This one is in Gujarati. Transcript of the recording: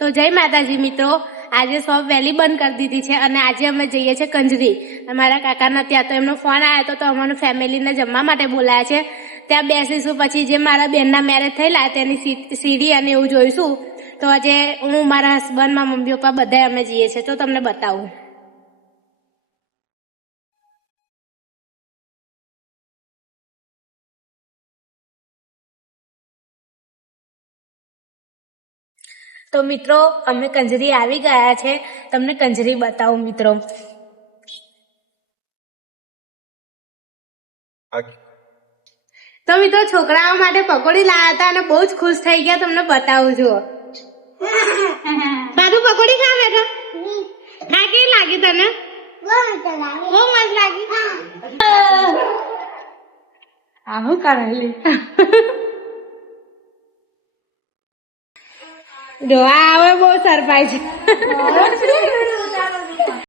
તો જય માતાજી મિત્રો, આજે શોપ વહેલી બંધ કરી દીધી છે અને આજે અમે જઈએ છીએ કંજરી. અમારા કાકાના ત્યાં તો એમનો ફોન આવ્યો તો અમને ફેમિલીને જમવા માટે બોલાયા છે. ત્યાં બેસીશું, પછી જે મારા બેનના મેરેજ થયેલા તેની સીડી અને એવું જોઈશું. તો આજે હું, મારા હસબન્ડ, મારા મમ્મી પપ્પા બધા અમે જઈએ છીએ, તો તમને બતાવું. તો મિત્રો અમે કંજરી આવી ગયા છે, તમને કંજરી બતાવું મિત્રો. તો મિત્રો છોકરાઓ માટે પકોડી લાવ્યા હતા અને બહુ જ ખુશ થઈ ગયા, તમને બતાવું છું. બાબુ પકોડી ખા બેઠા, ખા. કેવી લાગી તને? બહુ મસ્ત લાગી. આવું કરેલી જો આવે બહુ સરપ્રાઈઝ.